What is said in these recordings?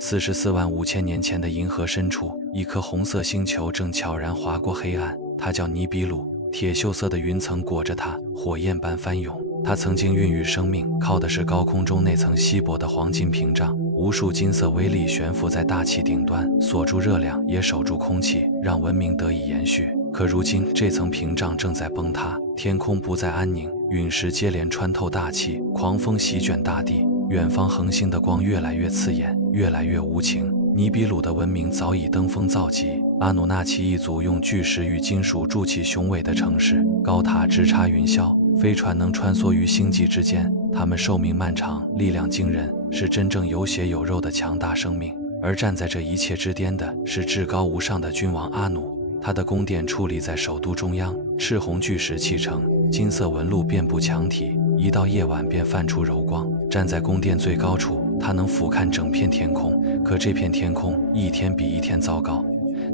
445000年前的银河深处，一颗红色星球正悄然划过黑暗，它叫尼比鲁。铁锈色的云层裹着它，火焰般翻涌。它曾经孕育生命，靠的是高空中那层稀薄的黄金屏障。无数金色微粒悬浮在大气顶端，锁住热量，也守住空气，让文明得以延续。可如今，这层屏障正在崩塌，天空不再安宁，陨石接连穿透大气，狂风席卷大地。远方恒星的光越来越刺眼，越来越无情。尼比鲁的文明早已登峰造极，阿努纳奇一族用巨石与金属筑起雄伟的城市，高塔直插云霄，飞船能穿梭于星际之间。他们寿命漫长，力量惊人，是真正有血有肉的强大生命。而站在这一切之巅的是至高无上的君王阿努，他的宫殿矗立在首都中央，赤红巨石砌成，金色纹路遍布墙体，一到夜晚便泛出柔光。站在宫殿最高处，他能俯瞰整片天空，可这片天空一天比一天糟糕。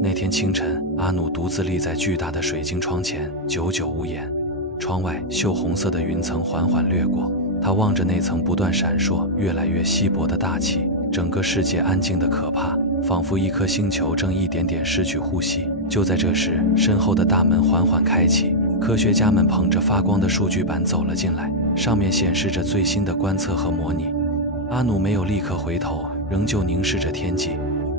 那天清晨，阿努独自立在巨大的水晶窗前，久久无言。窗外锈红色的云层缓缓掠过，他望着那层不断闪烁、越来越稀薄的大气，整个世界安静得可怕，仿佛一颗星球正一点点失去呼吸。就在这时，身后的大门缓缓开启，科学家们捧着发光的数据板走了进来，上面显示着最新的观测和模拟。阿努没有立刻回头，仍旧凝视着天际。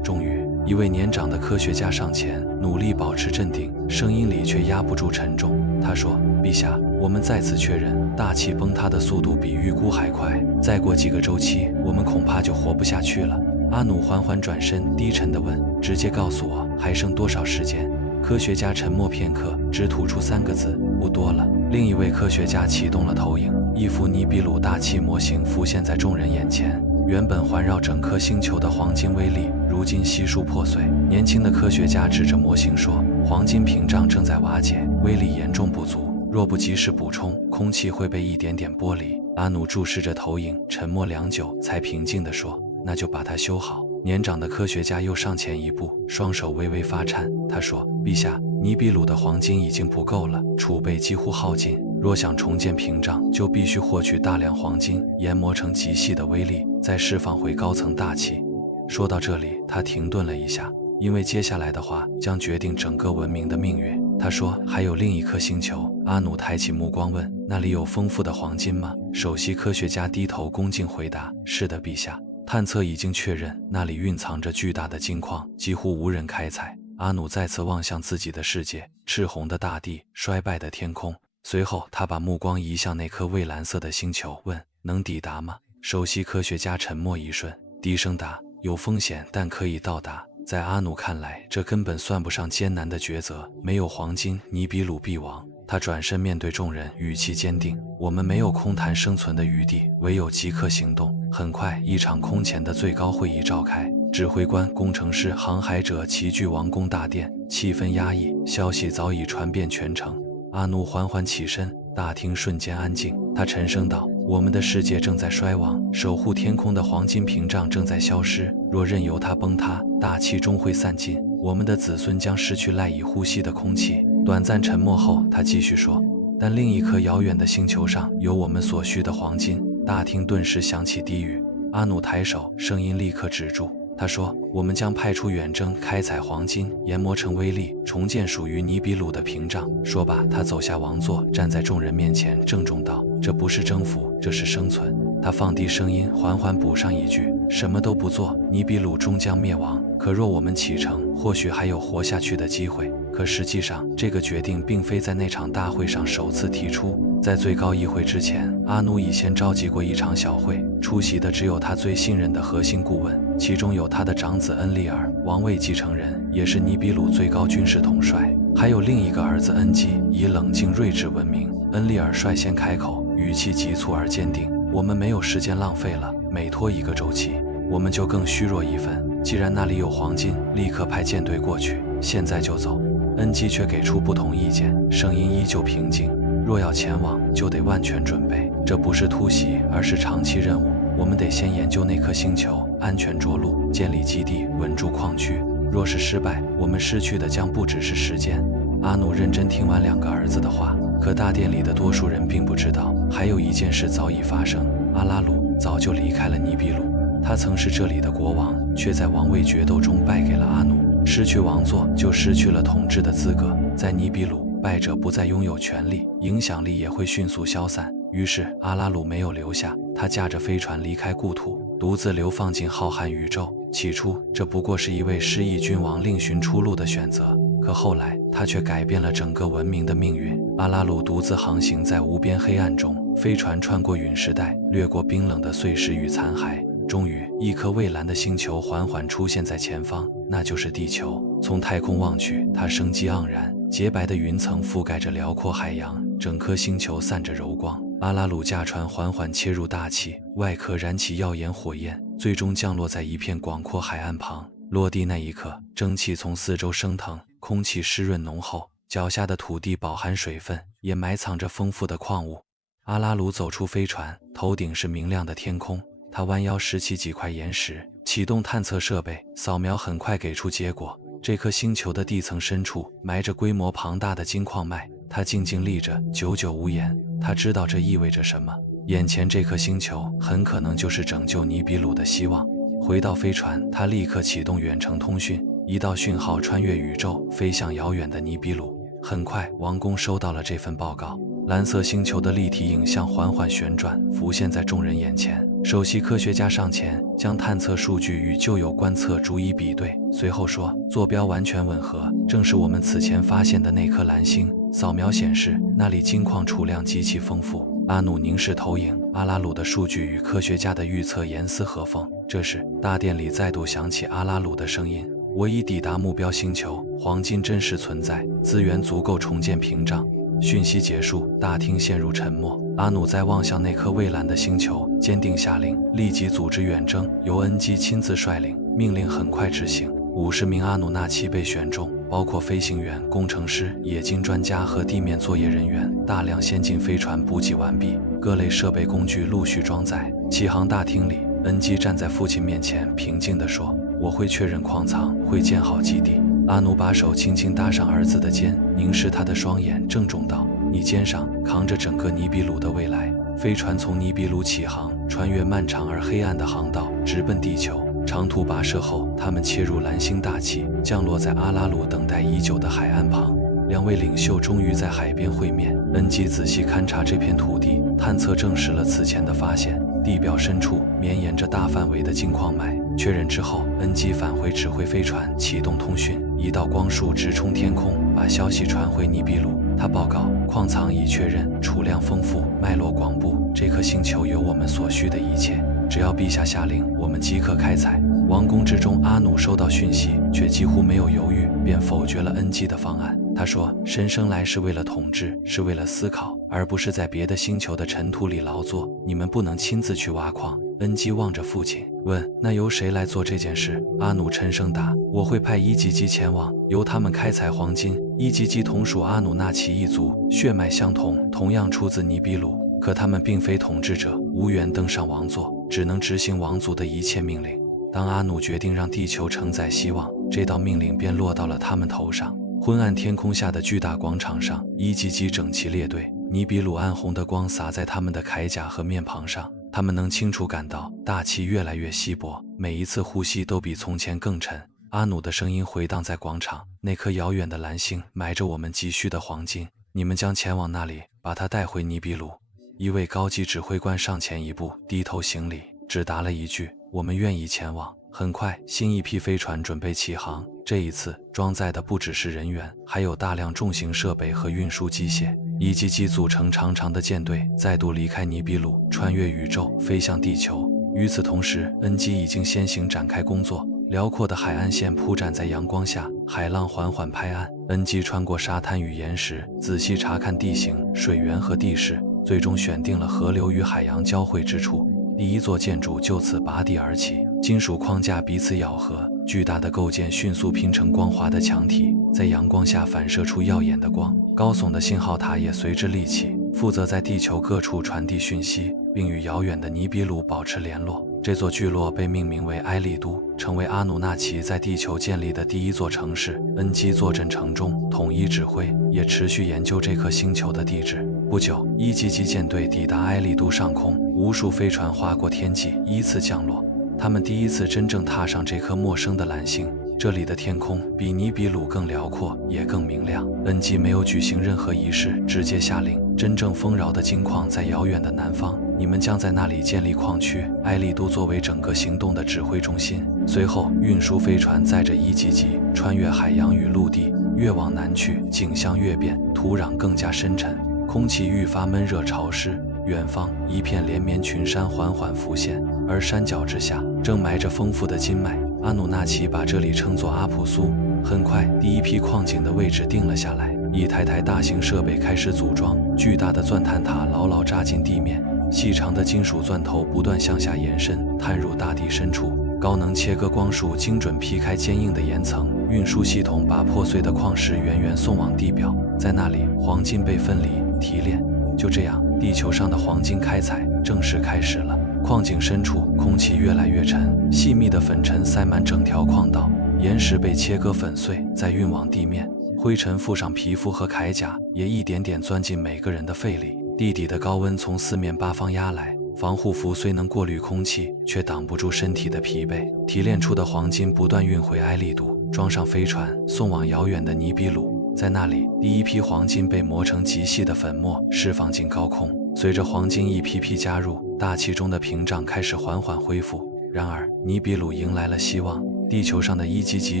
终于，一位年长的科学家上前，努力保持镇定，声音里却压不住沉重。他说：“陛下，我们再次确认，大气崩塌的速度比预估还快，再过几个周期，我们恐怕就活不下去了。”阿努缓缓转身，低沉地问：“直接告诉我，还剩多少时间？”科学家沉默片刻，只吐出3个字：“不多了。”另一位科学家启动了投影，一幅尼比鲁大气模型浮现在众人眼前。原本环绕整颗星球的黄金微粒，如今悉数破碎。年轻的科学家指着模型说：“黄金屏障正在瓦解，微粒严重不足，若不及时补充，空气会被一点点剥离。”阿努注视着投影，沉默良久，才平静地说：“那就把它修好。”年长的科学家又上前一步，双手微微发颤。他说：“陛下，尼比鲁的黄金已经不够了，储备几乎耗尽。若想重建屏障，就必须获取大量黄金，研磨成极细的微粒，再释放回高层大气。”说到这里，他停顿了一下，因为接下来的话将决定整个文明的命运。他说：“还有另一颗星球。”阿努抬起目光问：“那里有丰富的黄金吗？”首席科学家低头恭敬回答：“是的，陛下。探测已经确认，那里蕴藏着巨大的金矿，几乎无人开采。”阿努再次望向自己的世界，赤红的大地，衰败的天空。随后，他把目光移向那颗蔚蓝色的星球，问：“能抵达吗？”首席科学家沉默一瞬，低声答：“有风险，但可以到达。”在阿努看来，这根本算不上艰难的抉择。没有黄金，尼比鲁必亡。他转身面对众人，语气坚定：“我们没有空谈生存的余地，唯有即刻行动。”很快，一场空前的最高会议召开，指挥官、工程师、航海者齐聚王宫大殿，气氛压抑，消息早已传遍全城。阿努缓缓起身，大厅瞬间安静。他沉声道：“我们的世界正在衰亡，守护天空的黄金屏障正在消失。若任由它崩塌，大气终会散尽，我们的子孙将失去赖以呼吸的空气。”短暂沉默后，他继续说：“但另一颗遥远的星球上有我们所需的黄金。”大厅顿时响起低语。阿努抬手，声音立刻止住。他说：“我们将派出远征，开采黄金，研磨成微粒，重建属于尼比鲁的屏障。”说罢，他走下王座，站在众人面前，郑重道：“这不是征服，这是生存。”他放低声音，缓缓补上一句：“什么都不做，尼比鲁终将灭亡。可若我们启程，或许还有活下去的机会。”可实际上，这个决定并非在那场大会上首次提出。在最高议会之前，阿努已先召集过一场小会，出席的只有他最信任的核心顾问，其中有他的长子恩利尔，王位继承人，也是尼比鲁最高军事统帅，还有另一个儿子恩基，以冷静睿智闻名。恩利尔率先开口，语气急促而坚定：“我们没有时间浪费了，每拖一个周期，我们就更虚弱一分。既然那里有黄金，立刻派舰队过去，现在就走。”恩基却给出不同意见，声音依旧平静：“若要前往，就得万全准备。这不是突袭，而是长期任务。我们得先研究那颗星球，安全着陆，建立基地，稳住矿区。若是失败，我们失去的将不只是时间。”阿努认真听完2个儿子的话，可大殿里的多数人并不知道，还有一件事早已发生：阿拉鲁早就离开了尼比鲁。他他曾是这里的国王，却在王位决斗中败给了阿努。失去王座就失去了统治的资格，在尼比鲁，败者不再拥有权力，影响力也会迅速消散。于是阿拉鲁没有留下，他驾着飞船离开故土，独自流放进浩瀚宇宙。起初，这不过是一位失意君王另寻出路的选择，可后来他却改变了整个文明的命运。阿拉鲁独自航行在无边黑暗中，飞船穿过陨石带，掠过冰冷的碎石与残骸。终于，一颗蔚蓝的星球缓缓出现在前方，那就是地球。从太空望去，它生机盎然，洁白的云层覆盖着辽阔海洋，整颗星球散着柔光。阿拉鲁驾船缓缓切入大气，外壳燃起耀眼火焰，最终降落在一片广阔海岸旁。落地那一刻，蒸汽从四周升腾，空气湿润浓厚，脚下的土地饱含水分，也埋藏着丰富的矿物。阿拉鲁走出飞船，头顶是明亮的天空。他弯腰拾起几块岩石，启动探测设备，扫描很快给出结果。这颗星球的地层深处埋着规模庞大的金矿脉，他静静立着，久久无言。他知道这意味着什么，眼前这颗星球很可能就是拯救尼比鲁的希望。回到飞船，他立刻启动远程通讯，一道讯号穿越宇宙，飞向遥远的尼比鲁。很快，王宫收到了这份报告。蓝色星球的立体影像缓缓旋转，浮现在众人眼前。首席科学家上前，将探测数据与旧有观测逐一比对，随后说：“坐标完全吻合，正是我们此前发现的那颗蓝星。扫描显示，那里金矿储量极其丰富。”阿努凝视投影，阿拉鲁的数据与科学家的预测严丝合缝。这时，大殿里再度响起阿拉鲁的声音：“我已抵达目标星球，黄金真实存在，资源足够重建屏障。”讯息结束，大厅陷入沉默。阿努在望向那颗蔚蓝的星球，坚定下令：立即组织远征，由恩基亲自率领。命令很快执行。50名阿努纳奇被选中，包括飞行员、工程师、冶金专家和地面作业人员。大量先进飞船补给完毕，各类设备工具陆续装载。启航大厅里，恩基站在父亲面前，平静地说：“我会确认矿藏，会建好基地。”阿努把手轻轻搭上儿子的肩，凝视他的双眼，郑重道：“你肩上扛着整个尼比鲁的未来。”飞船从尼比鲁起航，穿越漫长而黑暗的航道，直奔地球。长途跋涉后，他们切入蓝星大气，降落在阿拉鲁等待已久的海岸旁。两位领袖终于在海边会面。恩基仔细勘察这片土地，探测证实了此前的发现：地表深处绵延着大范围的金矿脉。确认之后，恩基返回指挥飞船，启动通讯。一道光束直冲天空，把消息传回尼比鲁。他报告，矿藏已确认，储量丰富，脉络广布，这颗星球有我们所需的一切。只要陛下下令，我们即刻开采。王宫之中，阿努收到讯息，却几乎没有犹豫，便否决了恩基的方案。他说：“神生来是为了统治，是为了思考，而不是在别的星球的尘土里劳作。你们不能亲自去挖矿。”恩基望着父亲，问：“那由谁来做这件事？”阿努沉声答：“我会派伊吉基前往，由他们开采黄金。伊吉基同属阿努纳奇一族，血脉相同，同样出自尼比鲁。可他们并非统治者，无缘登上王座，只能执行王族的一切命令。”当阿努决定让地球承载希望，这道命令便落到了他们头上。昏暗天空下的巨大广场上，伊吉基整齐列队，尼比鲁暗红的光洒在他们的铠甲和面庞上。他们能清楚感到大气越来越稀薄，每一次呼吸都比从前更沉。阿努的声音回荡在广场，那颗遥远的蓝星埋着我们急需的黄金，你们将前往那里，把它带回尼比鲁。一位高级指挥官上前一步，低头行礼，只答了一句：“我们愿意前往。”很快，新一批飞船准备起航。这一次装载的不只是人员，还有大量重型设备和运输机械。伊吉基组成长长的舰队，再度离开尼比鲁，穿越宇宙，飞向地球。与此同时，恩基已经先行展开工作。辽阔的海岸线铺展在阳光下，海浪缓缓拍岸。恩基穿过沙滩与岩石，仔细查看地形、水源和地势，最终选定了河流与海洋交汇之处。第一座建筑就此拔地而起，金属框架彼此咬合，巨大的构件迅速拼成光滑的墙体，在阳光下反射出耀眼的光。高耸的信号塔也随之立起，负责在地球各处传递讯息，并与遥远的尼比鲁保持联络。这座聚落被命名为埃利都，成为阿努纳奇在地球建立的第一座城市。恩基坐镇城中，统一指挥，也持续研究这颗星球的地质。不久，伊吉基舰队抵达埃利都上空，无数飞船划过天际，依次降落。他们第一次真正踏上这颗陌生的蓝星。这里的天空比尼比鲁更辽阔，也更明亮。恩基没有举行任何仪式，直接下令：真正丰饶的金矿在遥远的南方，你们将在那里建立矿区。埃利都作为整个行动的指挥中心。随后，运输飞船载着伊吉吉穿越海洋与陆地，越往南去，景象越变，土壤更加深沉，空气愈发闷热潮湿。远方一片连绵群山缓缓浮现，而山脚之下正埋着丰富的金脉。阿努纳奇把这里称作阿普苏。很快，第一批矿井的位置定了下来，一台台大型设备开始组装，巨大的钻探塔牢牢扎进地面，细长的金属钻头不断向下延伸，探入大地深处。高能切割光束精准劈开坚硬的岩层，运输系统把破碎的矿石远远送往地表，在那里，黄金被分离提炼。就这样，地球上的黄金开采正式开始了。矿井深处，空气越来越沉，细密的粉尘塞满整条矿道，岩石被切割粉碎，再运往地面。灰尘附上皮肤和铠甲，也一点点钻进每个人的肺里。地底的高温从四面八方压来，防护服虽能过滤空气，却挡不住身体的疲惫。提炼出的黄金不断运回埃利都，装上飞船，送往遥远的尼比鲁。在那里，第一批黄金被磨成极细的粉末，释放进高空。随着黄金一批批加入，大气中的屏障开始缓缓恢复。然而，尼比鲁迎来了希望。地球上的伊吉吉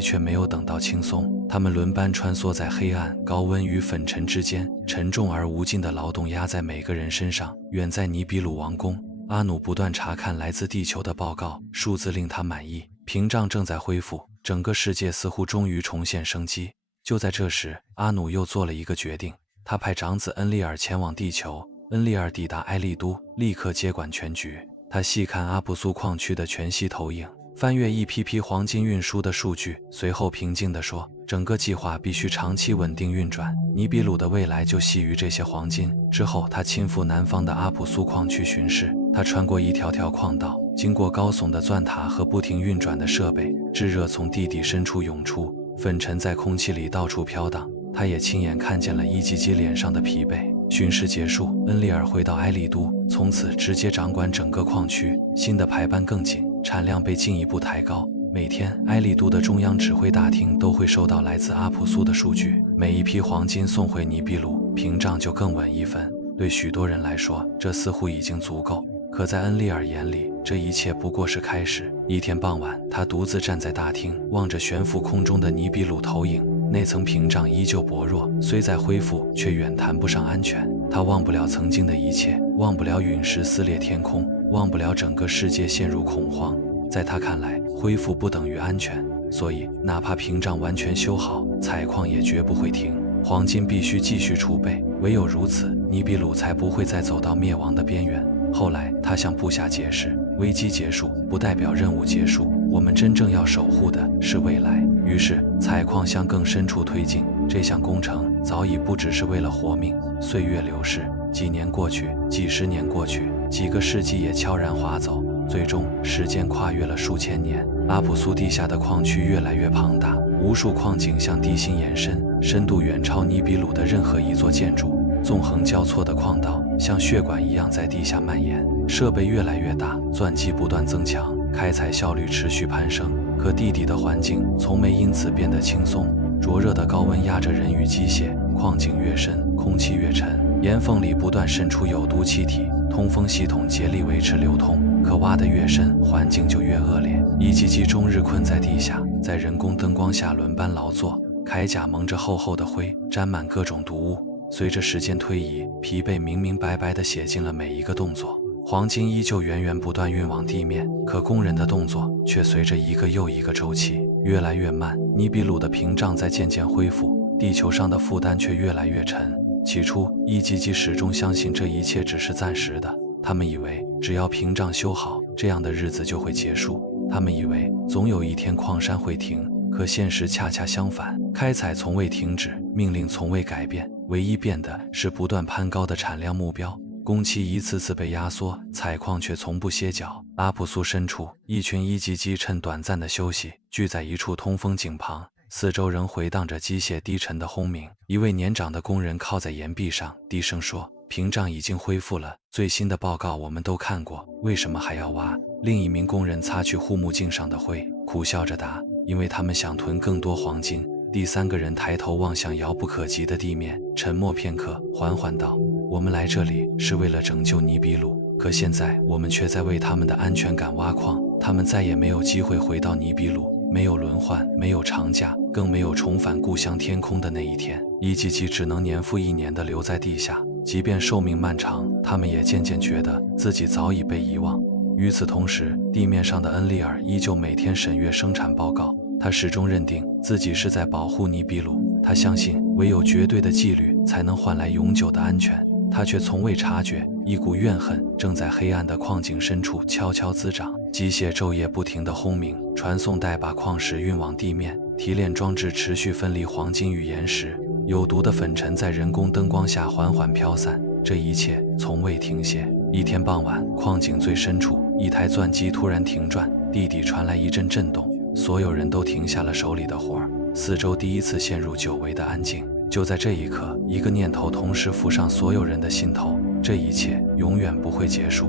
却没有等到轻松，他们轮班穿梭在黑暗、高温与粉尘之间，沉重而无尽的劳动压在每个人身上。远在尼比鲁王宫，阿努不断查看来自地球的报告，数字令他满意，屏障正在恢复，整个世界似乎终于重现生机。就在这时，阿努又做了一个决定，他派长子恩利尔前往地球。恩利尔抵达埃利都，立刻接管全局。他细看阿布苏矿区的全息投影，翻阅一批批黄金运输的数据，随后平静地说：整个计划必须长期稳定运转，尼比鲁的未来就系于这些黄金。之后，他亲赴南方的阿普苏矿区巡视。他穿过一条条矿道，经过高耸的钻塔和不停运转的设备，炙热从地底深处涌出，粉尘在空气里到处飘荡。他也亲眼看见了伊吉吉脸上的疲惫。巡视结束，恩利尔回到埃利都，从此直接掌管整个矿区。新的排班更紧，产量被进一步抬高。每天，埃利都的中央指挥大厅都会收到来自阿普苏的数据。每一批黄金送回尼比鲁，屏障就更稳一分。对许多人来说，这似乎已经足够。可在恩利尔眼里，这一切不过是开始。一天傍晚，他独自站在大厅，望着悬浮空中的尼比鲁投影。那层屏障依旧薄弱，虽在恢复，却远谈不上安全。他忘不了曾经的一切，忘不了陨石撕裂天空，忘不了整个世界陷入恐慌。在他看来，恢复不等于安全，所以哪怕屏障完全修好，采矿也绝不会停。黄金必须继续储备，唯有如此，尼比鲁才不会再走到灭亡的边缘。后来，他向部下解释，危机结束不代表任务结束，我们真正要守护的是未来。于是，采矿向更深处推进。这项工程早已不只是为了活命。岁月流逝，几年过去，几十年过去，几个世纪也悄然划走。最终，时间跨越了数千年，阿普苏地下的矿区越来越庞大，无数矿井向地心延伸，深度远超尼比鲁的任何一座建筑。纵横交错的矿道像血管一样在地下蔓延，设备越来越大，钻机不断增强，开采效率持续攀升。可地底的环境从没因此变得轻松，灼热的高温压着人与机械，矿井越深，空气越沉，岩缝里不断渗出有毒气体，通风系统竭力维持流通，可挖得越深，环境就越恶劣。伊吉吉终日困在地下，在人工灯光下轮班劳作，铠甲蒙着厚厚的灰，沾满各种毒物。随着时间推移，疲惫明明白白地写进了每一个动作。黄金依旧源源不断运往地面，可工人的动作却随着一个又一个周期越来越慢。尼比鲁的屏障在渐渐恢复，地球上的负担却越来越沉。起初，伊吉吉始终相信这一切只是暂时的，他们以为只要屏障修好，这样的日子就会结束。他们以为总有一天矿山会停，可现实恰恰相反，开采从未停止，命令从未改变。唯一变的是不断攀高的产量目标，工期一次次被压缩，采矿却从不歇脚。阿普苏深处，一群伊吉基趁短暂的休息，聚在一处通风井旁，四周仍回荡着机械低沉的轰鸣。一位年长的工人靠在岩壁上，低声说：“屏障已经恢复了，最新的报告我们都看过，为什么还要挖？另一名工人擦去护目镜上的灰，苦笑着答：因为他们想囤更多黄金。第三个人抬头望向遥不可及的地面，沉默片刻，缓缓道：我们来这里是为了拯救尼比鲁，可现在我们却在为他们的安全感挖矿，他们再也没有机会回到尼比鲁，没有轮换，没有长假，更没有重返故乡天空的那一天。伊吉吉只能年复一年地留在地下，即便寿命漫长，他们也渐渐觉得自己早已被遗忘。与此同时，地面上的恩利尔依旧每天审阅生产报告，他始终认定自己是在保护尼比鲁，他相信唯有绝对的纪律才能换来永久的安全。他却从未察觉一股怨恨正在黑暗的矿井深处悄悄滋长，机械昼夜不停地轰鸣，传送带把矿石运往地面，提炼装置持续分离黄金与岩石，有毒的粉尘在人工灯光下缓缓飘散，这一切从未停歇。一天傍晚，矿井最深处，一台钻机突然停转，地底传来一阵震动，所有人都停下了手里的活儿，四周第一次陷入久违的安静。就在这一刻，一个念头同时浮上所有人的心头：这一切永远不会结束。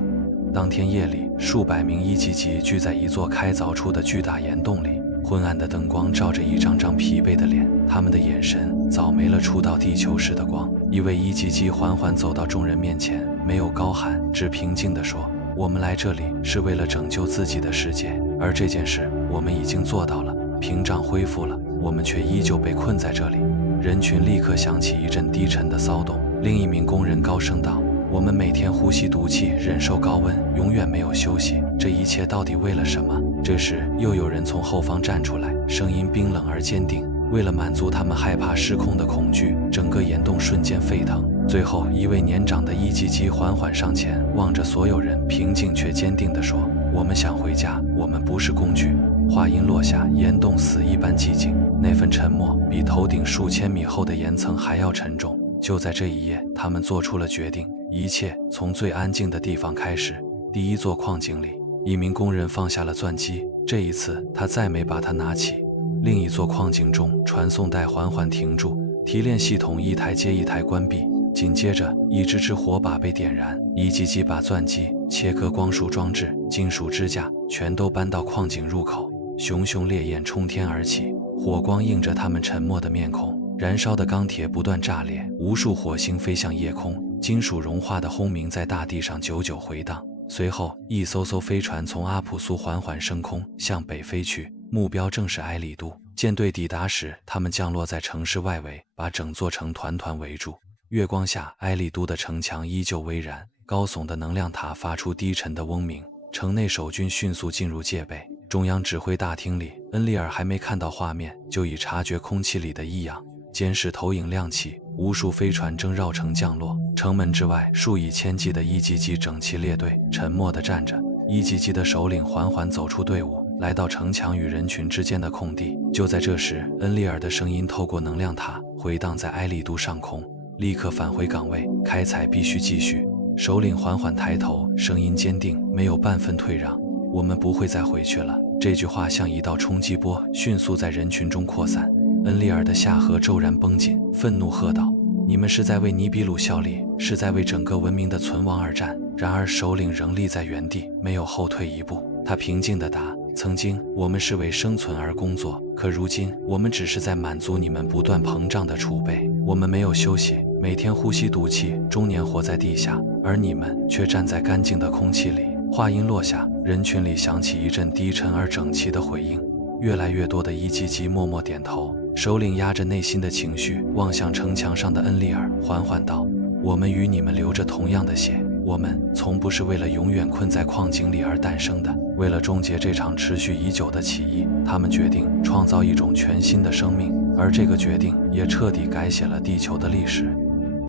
当天夜里，数百名伊吉吉聚在一座开凿出的巨大岩洞里，昏暗的灯光照着一张张疲惫的脸，他们的眼神早没了初到地球时的光。一位伊吉吉缓缓走到众人面前，没有高喊，只平静地说：我们来这里是为了拯救自己的世界，而这件事我们已经做到了。屏障恢复了，我们却依旧被困在这里。人群立刻响起一阵低沉的骚动，另一名工人高声道：我们每天呼吸毒气，忍受高温，永远没有休息，这一切到底为了什么？这时又有人从后方站出来，声音冰冷而坚定：为了满足他们害怕失控的恐惧，整个岩洞瞬间沸腾。最后一位年长的伊吉吉缓缓上前，望着所有人，平静却坚定地说：我们想回家，我们不是工具。话音落下，岩洞死一般寂静，那份沉默比头顶数千米厚的岩层还要沉重。就在这一夜，他们做出了决定，一切从最安静的地方开始。第一座矿井里，一名工人放下了钻机，这一次他再没把它拿起。另一座矿井中，传送带缓缓停住，提炼系统一台接一台关闭，紧接着一支支火把被点燃，一级级把钻机、切割光束装置、金属支架全都搬到矿井入口。熊熊烈焰冲天而起，火光映着他们沉默的面孔，燃烧的钢铁不断炸裂，无数火星飞向夜空，金属融化的轰鸣在大地上久久回荡。随后，一艘艘飞船从阿普苏缓缓升空，向北飞去，目标正是埃里都。舰队抵达时，他们降落在城市外围，把整座城团团围住。月光下，埃里都的城墙依旧巍然，高耸的能量塔发出低沉的嗡鸣。城内守军迅速进入戒备。中央指挥大厅里，恩利尔还没看到画面，就已察觉空气里的异样。监视投影亮起，无数飞船正绕城降落。城门之外，数以千计的伊吉吉整齐列队，沉默地站着。伊吉吉的首领缓缓走出队伍，来到城墙与人群之间的空地。就在这时，恩利尔的声音透过能量塔回荡在埃利都上空：立刻返回岗位，开采必须继续。首领缓缓抬头，声音坚定，没有半分退让：我们不会再回去了。这句话像一道冲击波，迅速在人群中扩散。恩利尔的下颌骤然绷紧，愤怒喝道：你们是在为尼比鲁效力，是在为整个文明的存亡而战。然而首领仍立在原地，没有后退一步。他平静地答：曾经我们是为生存而工作，可如今我们只是在满足你们不断膨胀的储备。我们没有休息，每天呼吸毒气，终年活在地下，而你们却站在干净的空气里。话音落下，人群里响起一阵低沉而整齐的回应。越来越多的伊吉吉默默点头。首领压着内心的情绪，望向城墙上的恩利尔，缓缓道：我们与你们流着同样的血，我们从不是为了永远困在矿井里而诞生的。为了终结这场持续已久的起义，他们决定创造一种全新的生命，而这个决定也彻底改写了地球的历史。